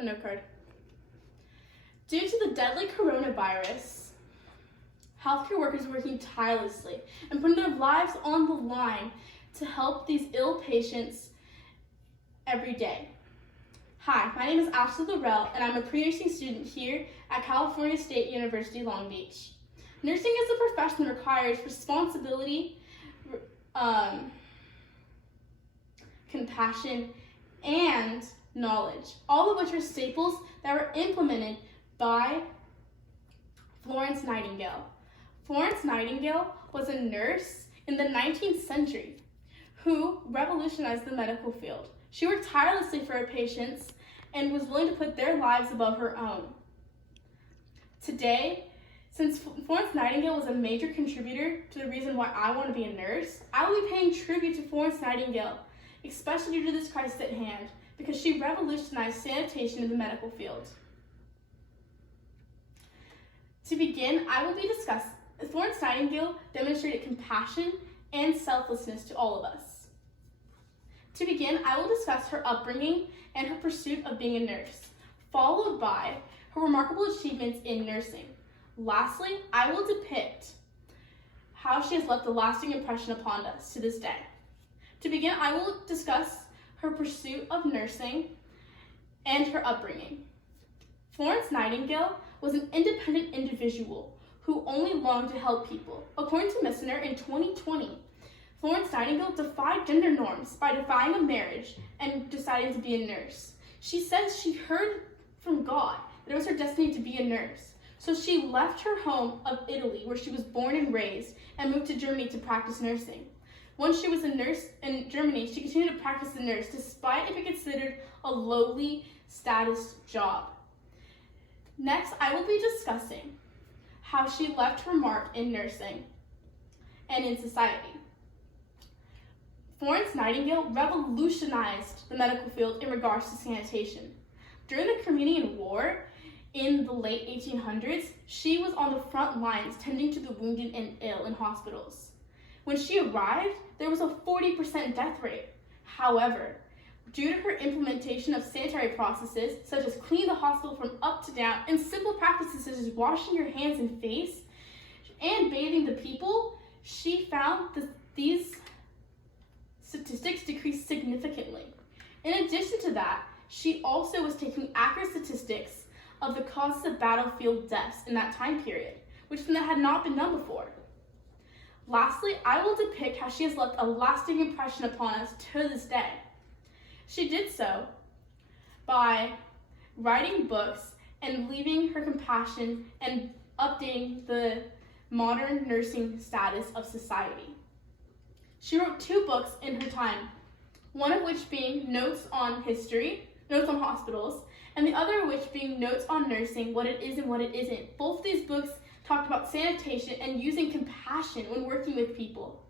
One note card. Due to the deadly coronavirus, healthcare workers are working tirelessly and putting their lives on the line to help these ill patients every day. Hi, my name is Ashley Laurel, and I'm a pre-nursing student here at California State University, Long Beach. Nursing is a profession that requires responsibility, compassion, and knowledge, all of which are staples that were implemented by Florence Nightingale. Florence Nightingale was a nurse in the 19th century who revolutionized the medical field. She worked tirelessly for her patients and was willing to put their lives above her own. Today, since Florence Nightingale was a major contributor to the reason why I want to be a nurse, I will be paying tribute to Florence Nightingale, especially due to this crisis at hand, because she revolutionized sanitation in the medical field. To begin, I will be discussing Florence Nightingale demonstrated compassion and selflessness to all of us. To begin, I will discuss her upbringing and her pursuit of being a nurse, followed by her remarkable achievements in nursing. Lastly, I will depict how she has left a lasting impression upon us to this day. To begin, I will discuss her pursuit of nursing and her upbringing. Florence Nightingale was an independent individual who only longed to help people. According to Messenger in 2020, Florence Nightingale defied gender norms by defying a marriage and deciding to be a nurse. She says she heard from God that it was her destiny to be a nurse. So she left her home of Italy, where she was born and raised, and moved to Germany to practice nursing. Once she was a nurse in Germany, she continued to practice as a nurse, despite it being considered a lowly status job. Next, I will be discussing how she left her mark in nursing and in society. Florence Nightingale revolutionized the medical field in regards to sanitation. During the Crimean War in the late 1800s, she was on the front lines tending to the wounded and ill in hospitals. When she arrived, there was a 40% death rate. However, due to her implementation of sanitary processes, such as cleaning the hospital from up to down, and simple practices such as washing your hands and face, and bathing the people, she found that these statistics decreased significantly. In addition to that, she also was taking accurate statistics of the causes of battlefield deaths in that time period, which had not been done before. Lastly, I will depict how she has left a lasting impression upon us to this day. She did so by writing books and leaving her compassion and updating the modern nursing status of society. She wrote 2 books in her time, one of which being Notes on History, Notes on Hospitals, and the other of which being Notes on Nursing, What It Is and What It Isn't. Both of these books talked about sanitation and using compassion when working with people.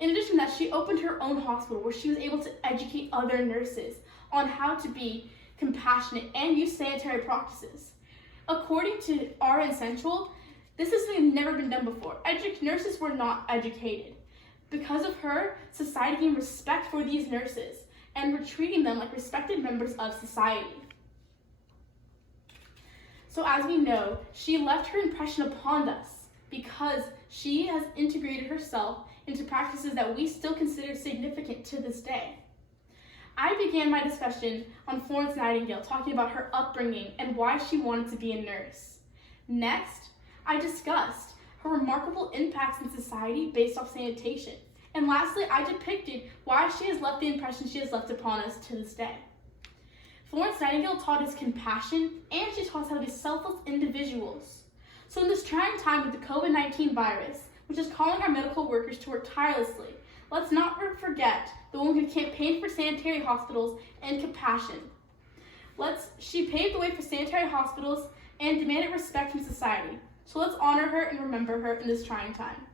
In addition to that, she opened her own hospital where she was able to educate other nurses on how to be compassionate and use sanitary practices. According to RN Central, this is something that's never been done before. Nurses were not educated. Because of her, society gained respect for these nurses and were treating them like respected members of society. So as we know, she left her impression upon us because she has integrated herself into practices that we still consider significant to this day. I began my discussion on Florence Nightingale, talking about her upbringing and why she wanted to be a nurse. Next, I discussed her remarkable impacts in society based off sanitation. And lastly, I depicted why she has left the impression she has left upon us to this day. Florence Nightingale taught us compassion, and she taught us how to be selfless individuals. So in this trying time with the COVID-19 virus, which is calling our medical workers to work tirelessly, let's not forget the woman who campaigned for sanitary hospitals and compassion. She paved the way for sanitary hospitals and demanded respect from society. So let's honor her and remember her in this trying time.